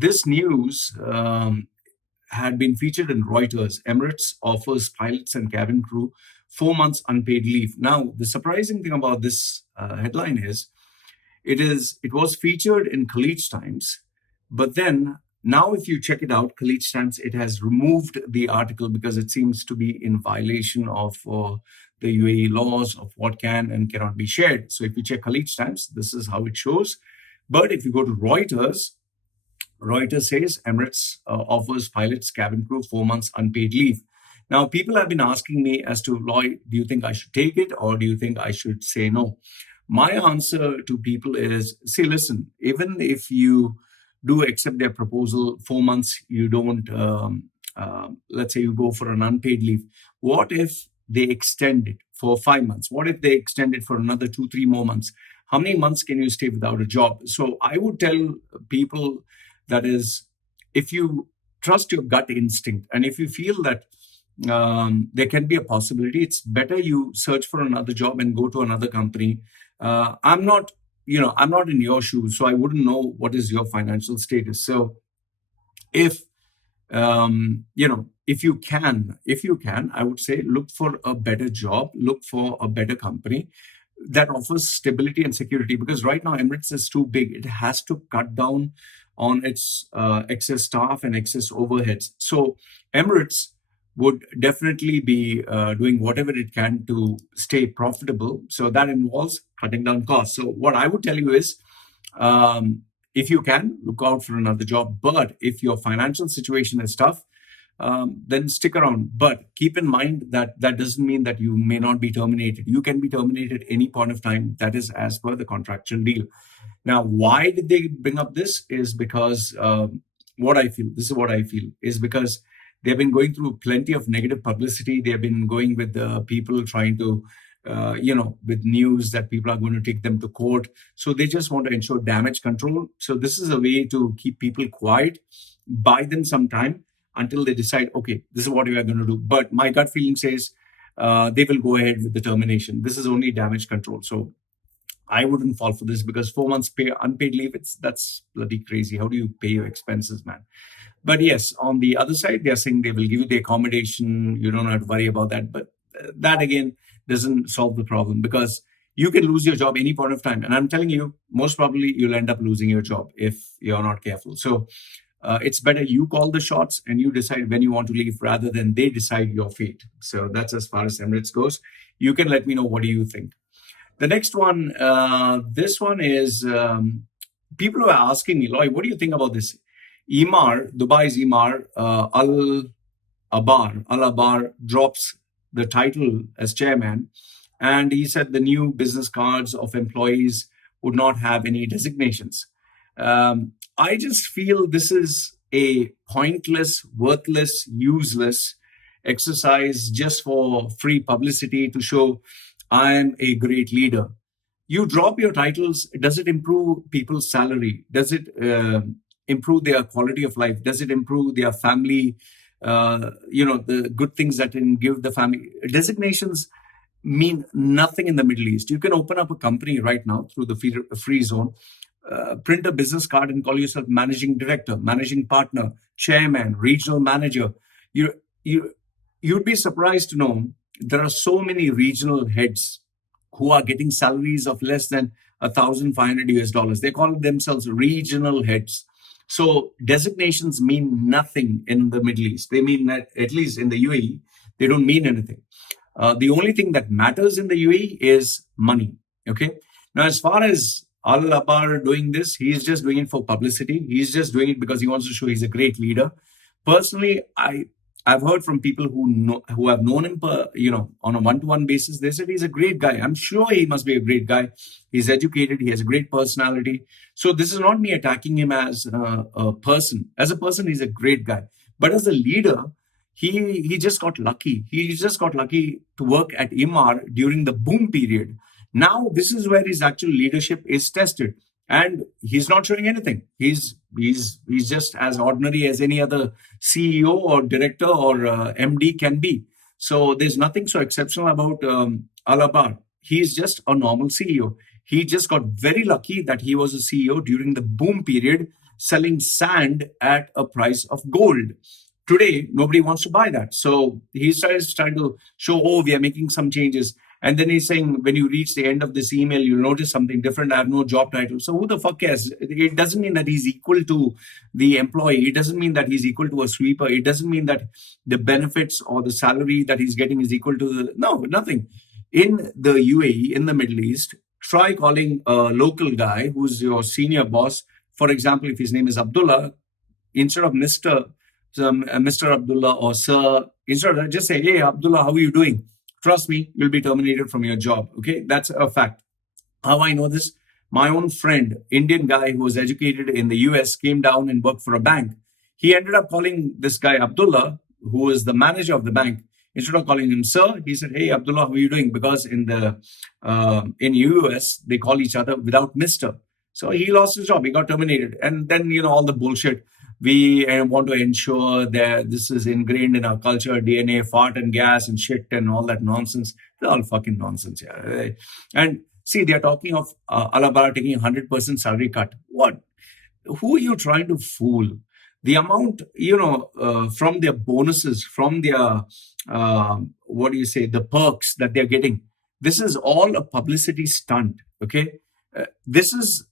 this news had been featured in Reuters. Emirates offers pilots and cabin crew 4 months unpaid leave. Now, the surprising thing about this headline is it was featured in Khaleej Times, but then now if you check it out, Khaleej Times, it has removed the article because it seems to be in violation of the UAE laws of what can and cannot be shared. So if you check Khaleej Times, this is how it shows. But if you go to Reuters, Reuters says Emirates offers pilots, cabin crew 4 months unpaid leave. Now, people have been asking me as to, Lloyd, do you think I should take it or do you think I should say no? My answer to people is, see, listen, even if you do accept their proposal, 4 months, you don't, let's say you go for an unpaid leave. What if they extend it for 5 months? What if they extend it for another 2-3 more months? How many months can you stay without a job? So I would tell people that is, if you trust your gut instinct and if you feel that there can be a possibility, it's better you search for another job and go to another company. I'm not in your shoes, so I wouldn't know what is your financial status. So if you can, I would say look for a better job, look for a better company that offers stability and security. Because right now Emirates is too big; it has to cut down on its excess staff and excess overheads. So Emirates would definitely be doing whatever it can to stay profitable. So that involves cutting down costs. So what I would tell you is, if you can, look out for another job. But if your financial situation is tough, then stick around. But keep in mind that that doesn't mean that you may not be terminated. You can be terminated any point of time. That is as per the contractual deal. Now, why did they bring up this? Is because what I feel is because they've been going through plenty of negative publicity. They've been going with people trying to, with news that people are going to take them to court. So they just want to ensure damage control. So this is a way to keep people quiet, buy them some time until they decide, okay, this is what we are going to do. But my gut feeling says they will go ahead with the termination. This is only damage control. So I wouldn't fall for this because 4 months unpaid leave, that's bloody crazy. How do you pay your expenses, man? But yes, on the other side, they're saying they will give you the accommodation. You don't have to worry about that. But that, again, doesn't solve the problem because you can lose your job any point of time. And I'm telling you, most probably you'll end up losing your job if you're not careful. So it's better you call the shots and you decide when you want to leave rather than they decide your fate. So that's as far as Emirates goes. You can let me know, what do you think? The next one, this one is people who are asking me, Lloyd, what do you think about this? Emaar, Dubai's Emaar, Alabbar drops the title as chairman. And he said the new business cards of employees would not have any designations. I just feel this is a pointless, worthless, useless exercise just for free publicity to show I'm a great leader. You drop your titles. Does it improve people's salary? Does it improve their quality of life? Does it improve their family? The good things that can give the family. Designations mean nothing in the Middle East. You can open up a company right now through the free zone, print a business card and call yourself managing director, managing partner, chairman, regional manager. You'd be surprised to know there are so many regional heads who are getting salaries of less than $1,500. They call themselves regional heads. So designations mean nothing in the Middle East. They mean that, at least in the UAE, they don't mean anything. The only thing that matters in the UAE is money. Okay. Now, as far as Alabbar doing this, he's just doing it for publicity. He's just doing it because he wants to show he's a great leader. Personally, I've heard from people who have known him, on a one-to-one basis. They said he's a great guy. I'm sure he must be a great guy. He's educated. He has a great personality. So this is not me attacking him as a person. As a person, he's a great guy. But as a leader, he just got lucky. He just got lucky to work at Emaar during the boom period. Now this is where his actual leadership is tested. And he's not showing anything. He's just as ordinary as any other CEO or director or MD can be. So there's nothing so exceptional about Alabbar. He's just a normal CEO. He just got very lucky that he was a CEO during the boom period. selling sand at a price of gold. Today, nobody wants to buy that. So he starts trying to show, oh, we are making some changes. And then he's saying, when you reach the end of this email, you'll notice something different. I have no job title. So who the fuck cares? It doesn't mean that he's equal to the employee. It doesn't mean that he's equal to a sweeper. It doesn't mean that the benefits or the salary that he's getting is equal to the, no, nothing. In the UAE, in the Middle East, try calling a local guy who's your senior boss. For example, if his name is Abdullah, instead of Mr. Abdullah or Sir, instead of just say, hey, Abdullah, how are you doing? Trust me, you'll be terminated from your job. Okay, that's a fact. How I know this? My own friend, Indian guy who was educated in the US, came down and worked for a bank. He ended up calling this guy Abdullah, who is the manager of the bank. Instead of calling him sir, he said, "Hey Abdullah, how are you doing?" Because in US they call each other without Mister. So he lost his job. He got terminated, and then all the bullshit. We want to ensure that this is ingrained in our culture, DNA, fart and gas and shit and all that nonsense. They're all fucking nonsense, yeah. And see, they're talking of Alabbar taking 100% salary cut. What? Who are you trying to fool? The amount, from their bonuses, from their, the perks that they're getting. This is all a publicity stunt, okay? This is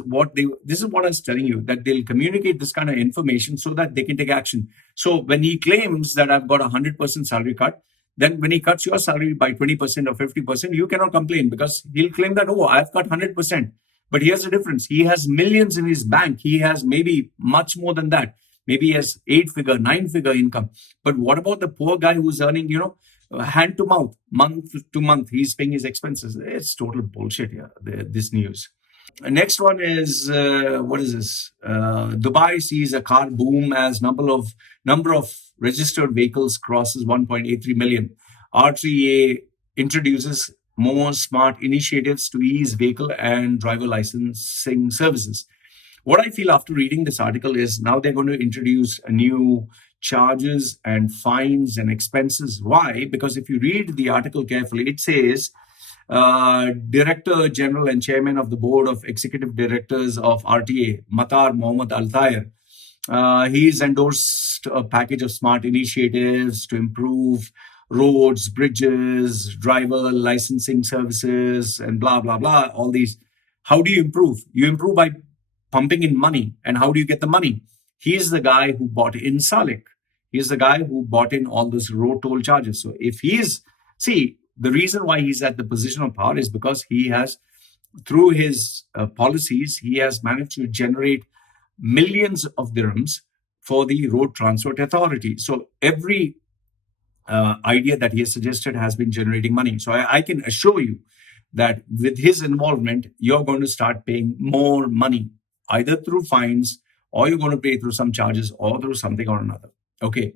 what I was telling you, that they'll communicate this kind of information so that they can take action. So when he claims that I've got 100% salary cut, then when he cuts your salary by 20% or 50%, you cannot complain, because he'll claim that, oh, I've got 100%. But here's the difference. He has millions in his bank. He has maybe much more than that. Maybe he has 8-figure, 9-figure income. But what about the poor guy who's earning, hand to mouth, month to month? He's paying his expenses. It's total bullshit here, this news. Next one is, what is this? Dubai sees a car boom as number of registered vehicles crosses 1.83 million. R3A introduces more smart initiatives to ease vehicle and driver licensing services. What I feel after reading this article is now they're going to introduce new charges and fines and expenses. Why? Because if you read the article carefully, it says, Director General and Chairman of the Board of Executive Directors of RTA, Matar Mohammad Al Thayer, he's endorsed a package of smart initiatives to improve roads, bridges, driver licensing services, and blah, blah, blah, all these. How do you improve? You improve by pumping in money. And how do you get the money? He's the guy who bought in Salik. He's the guy who bought in all those road toll charges. So if the reason why he's at the position of power is because he has, through his policies, he has managed to generate millions of dirhams for the Road Transport Authority. So every idea that he has suggested has been generating money. So I can assure you that with his involvement, you're going to start paying more money, either through fines, or you're going to pay through some charges, or through something or another. Okay.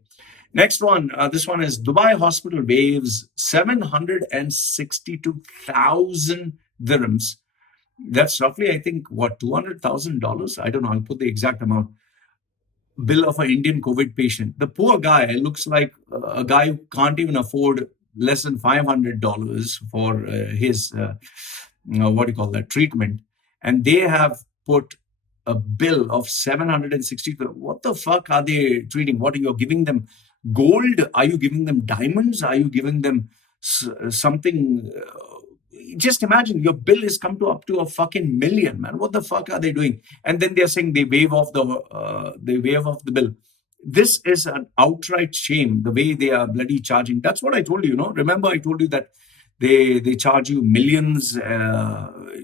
Next one, this one is Dubai hospital waives 762,000 dirhams. That's roughly, I think, $200,000? I don't know. I'll put the exact amount. Bill of an Indian COVID patient. The poor guy looks like a guy who can't even afford less than $500 for his, treatment. And they have put a bill of 760. What the fuck are they treating? What are you giving them? Gold? Are you giving them diamonds? Are you giving them something? Just imagine your bill is come to up to a fucking million, man. What the fuck are they doing? And then they're saying they waive off the bill. This is an outright shame, the way they are bloody charging. That's what I told you, Remember I told you that they charge you millions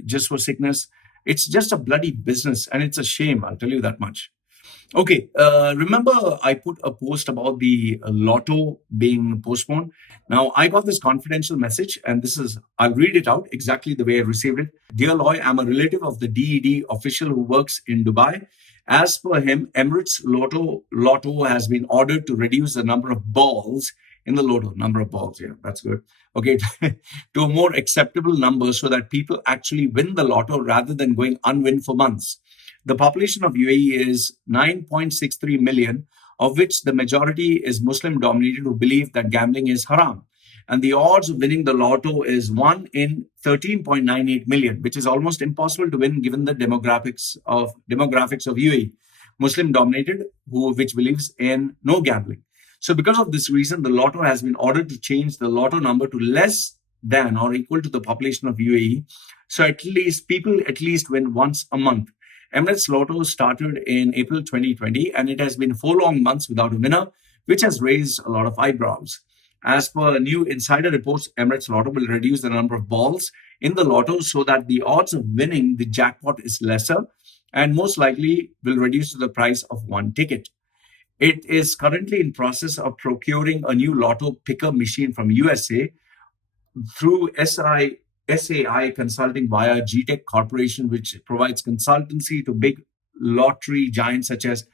just for sickness. It's just a bloody business, and it's a shame, I'll tell you that much. Okay, remember I put a post about the lotto being postponed. Now, I got this confidential message, and I'll read it out exactly the way I received it. Dear Loy, I'm a relative of the DED official who works in Dubai. As per him, Emirates Lotto has been ordered to reduce the number of balls in the Lotto. Number of balls, yeah, that's good. Okay, to a more acceptable number so that people actually win the Lotto rather than going unwin for months. The population of UAE is 9.63 million, of which the majority is Muslim dominated, who believe that gambling is haram. And the odds of winning the lotto is 1 in 13.98 million, which is almost impossible to win given the demographics of UAE, Muslim dominated, which believes in no gambling. So because of this reason, the lotto has been ordered to change the lotto number to less than or equal to the population of UAE. So at least people at least win once a month. Emirates Lotto started in April 2020, and it has been 4 long months without a winner, which has raised a lot of eyebrows. As per new insider reports, Emirates Lotto will reduce the number of balls in the lotto so that the odds of winning the jackpot is lesser, and most likely will reduce to the price of one ticket. It is currently in process of procuring a new lotto picker machine from USA through SAI Consulting via GTech Corporation, which provides consultancy to big lottery giants such as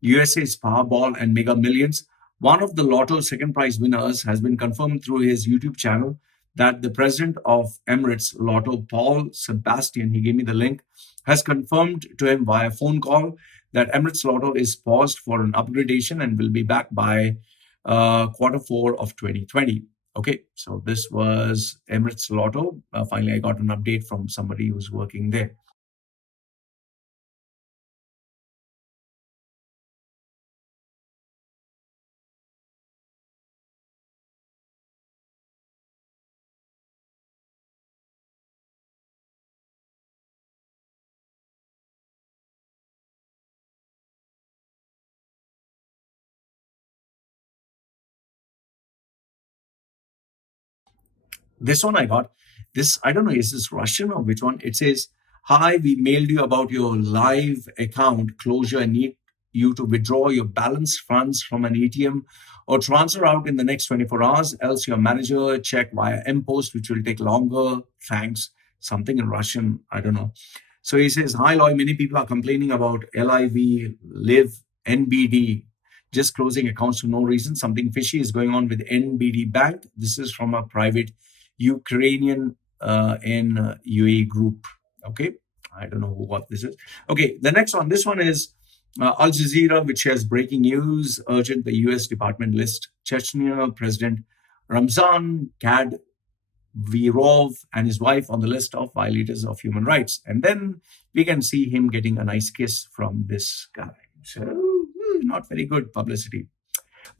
USA's Powerball and Mega Millions. One of the Lotto's second prize winners has been confirmed through his YouTube channel that the president of Emirates Lotto, Paul Sebastian, he gave me the link, has confirmed to him via phone call that Emirates Lotto is paused for an upgradation and will be back by quarter 4 of 2020. Okay, so this was Emirates Lotto. Finally, I got an update from somebody who's working there. This one I got. This, I don't know, is this Russian or which one? It says, "Hi, we mailed you about your live account closure and need you to withdraw your balance funds from an ATM or transfer out in the next 24 hours, else your manager check via M-Post, which will take longer. Thanks." Something in Russian, I don't know. So he says, "Hi, Loy, many people are complaining about Live, NBD, just closing accounts for no reason. Something fishy is going on with NBD Bank." This is from a private Ukrainian in UAE group. Okay, I don't know what this is. Okay, the next one. This one is Al Jazeera, which has breaking news. Urgent: the U.S. Department list Chechnya President Ramzan Kadyrov and his wife on the list of violators of human rights. And then we can see him getting a nice kiss from this guy. So, not very good publicity.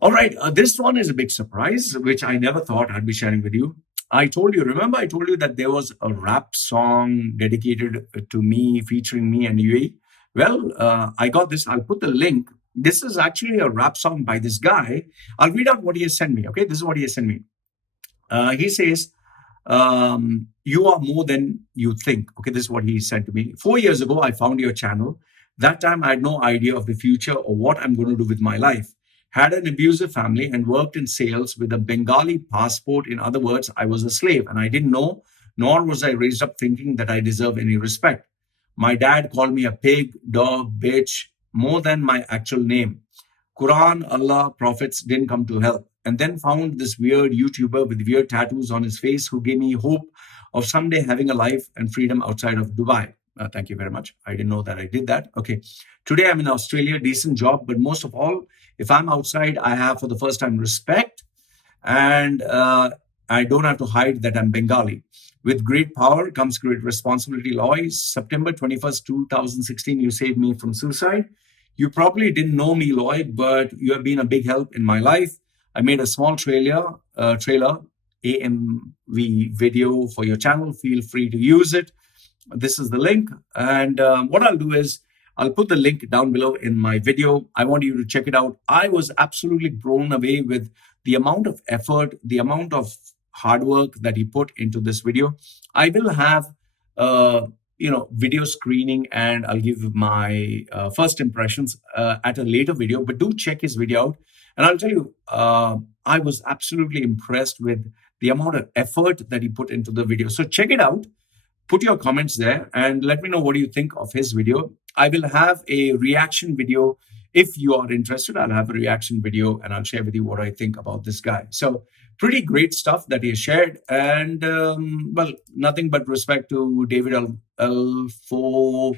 All right, this one is a big surprise, which I never thought I'd be sharing with you. Remember, I told you that there was a rap song dedicated to me, featuring me and UAE? Well, I got this. I'll put the link. This is actually a rap song by this guy. I'll read out what he has sent me. Okay, this is what he has sent me. He says, "You are more than you think." Okay, this is what he said to me. "4 years ago, I found your channel. That time, I had no idea of the future or what I'm going to do with my life. Had an abusive family and worked in sales with a Bengali passport. In other words, I was a slave and I didn't know, nor was I raised up thinking that I deserve any respect. My dad called me a pig, dog, bitch, more than my actual name. Quran, Allah, prophets didn't come to help. And then found this weird YouTuber with weird tattoos on his face who gave me hope of someday having a life and freedom outside of Dubai." Thank you very much. I didn't know that I did that. Okay. "Today I'm in Australia, decent job, but most of all, if I'm outside, I have for the first time respect, and I don't have to hide that I'm Bengali. With great power comes great responsibility." Lois, September 21st, 2016, you saved me from suicide. "You probably didn't know me, Lloyd, but you have been a big help in my life. I made a small trailer AMV video for your channel. Feel free to use it. This is the link. And what I'll do is I'll put the link down below in my video. I want you to check it out. I was absolutely blown away with the amount of effort, the amount of hard work that he put into this video. I will have video screening, and I'll give my first impressions at a later video, but do check his video out. And I'll tell you, I was absolutely impressed with the amount of effort that he put into the video. So check it out. Put your comments there and let me know what do you think of his video. I will have a reaction video. If you are interested, I'll have a reaction video and I'll share with you what I think about this guy. So pretty great stuff that he shared. And well, nothing but respect to David Elfonbo.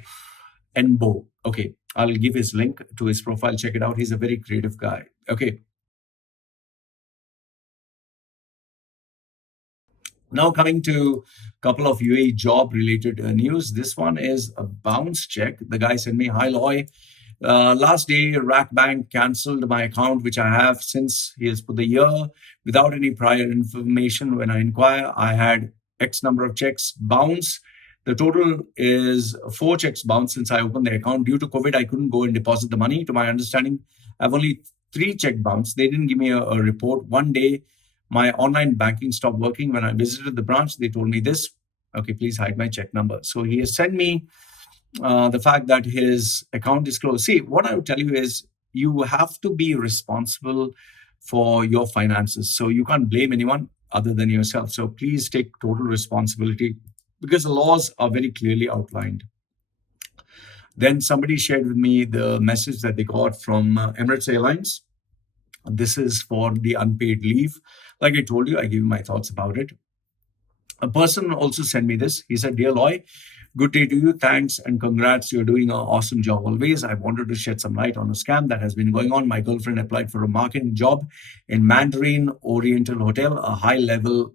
Okay, I'll give his link to his profile. Check it out. He's a very creative guy. Okay. Now coming to a couple of UAE job related news. This one is a bounce check. The guy sent me, "Hi Loy, last day Rack Bank cancelled my account which I have since he has put the year without any prior information. When I inquire, I had X number of checks bounce. The total is 4 checks bounce since I opened the account. Due to COVID, I couldn't go and deposit the money. To my understanding, I've only 3 check bounce. They didn't give me a report. One day my online banking stopped working. When I visited the branch, they told me this. Okay, please hide my check number." So he has sent me the fact that his account is closed. See, what I would tell you is you have to be responsible for your finances. So you can't blame anyone other than yourself. So please take total responsibility because the laws are very clearly outlined. Then somebody shared with me the message that they got from Emirates Airlines. This is for the unpaid leave. Like I told you, I gave you my thoughts about it. A person also sent me this. He said, "Dear Loy, good day to you. Thanks and congrats. You're doing an awesome job always. I wanted to shed some light on a scam that has been going on. My girlfriend applied for a marketing job in Mandarin Oriental Hotel, a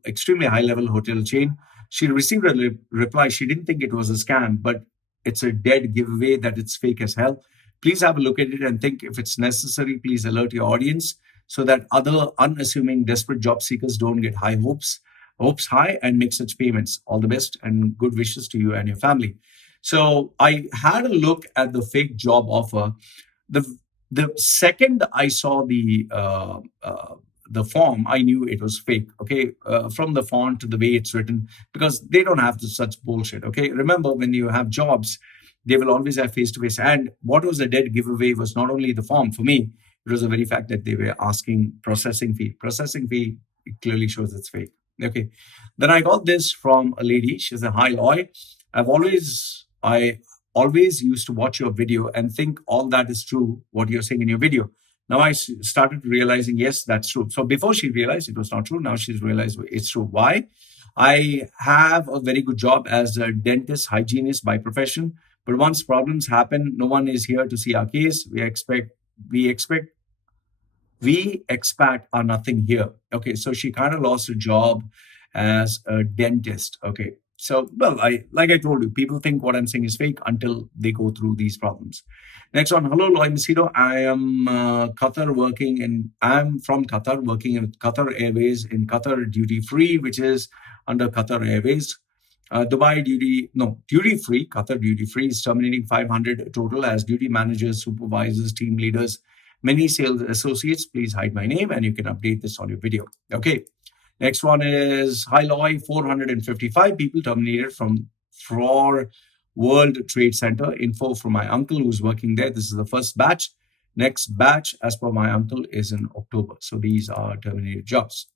extremely high level hotel chain. She received a reply. She didn't think it was a scam, but it's a dead giveaway that it's fake as hell. Please have a look at it and think if it's necessary. Please alert your audience so that other unassuming, desperate job seekers don't get hopes high and make such payments. All the best and good wishes to you and your family." So I had a look at the fake job offer. The second I saw the form, I knew it was fake. Okay, from the font to the way it's written, because they don't have such bullshit. Okay, remember when you have jobs, they will always have face to face. And what was a dead giveaway was not only the form for me; it was the very fact that they were asking processing fee. Processing fee, it clearly shows it's fake. Okay. Then I got this from a lady. She said, "Hi, Loy. I always used to watch your video and think all that is true, what you're saying in your video. Now I started realizing, yes, that's true." So before she realized it was not true, now she's realized it's true. Why? "I have a very good job as a dentist, hygienist by profession. But once problems happen, no one is here to see our case. We expat are nothing here." Okay, so she kind of lost her job as a dentist. Okay, so well, I told you, people think what I'm saying is fake until they go through these problems. Next one, "Hello, Loy Machedo. I'm from Qatar working in Qatar Airways in Qatar duty free, which is under Qatar Airways. Duty free. Qatar duty free is terminating 500 total as duty managers, supervisors, team leaders, many sales associates. Please hide my name," and you can update this on your video. Okay. Next one is, "Hi Loy, 455 people terminated from for World Trade Center. Info from my uncle who's working there. This is the first batch. Next batch, as per my uncle, is in October." So these are terminated jobs.